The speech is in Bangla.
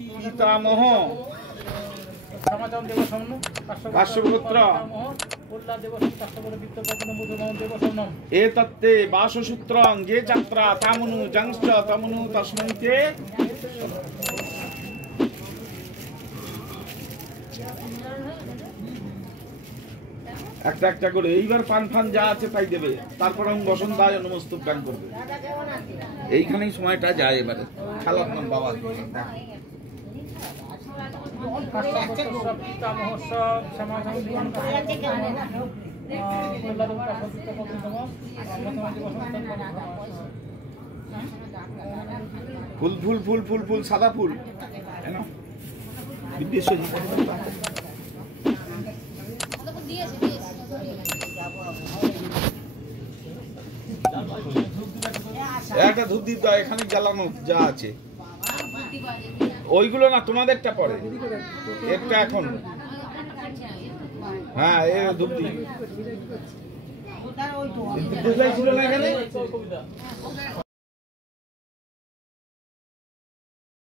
পিতামহ কাশ্যপপুত্র এতত্তে বাসসূত্রং যে যাত্রা তামনু জংশ্চ তমনু তস্মৈতে একটা একটা করে এইবার পান ফান যা আছে তাই দেবে, তারপর আমি বসন্তায় নমস্তক গান করবে। এইখানেই সময়টা যায়। এবারে খেলার নাম বাবা ফুল ফুল ফুল ফুল ফুল সাদা ফুল একটা ধূপ দিতে হয় এখানে জ্বালানো যা আছে ওইগুলো না, তোমাদেরটা পরে একটা এখন। হ্যাঁ এ ধূপ দিই ছিল না এখানে।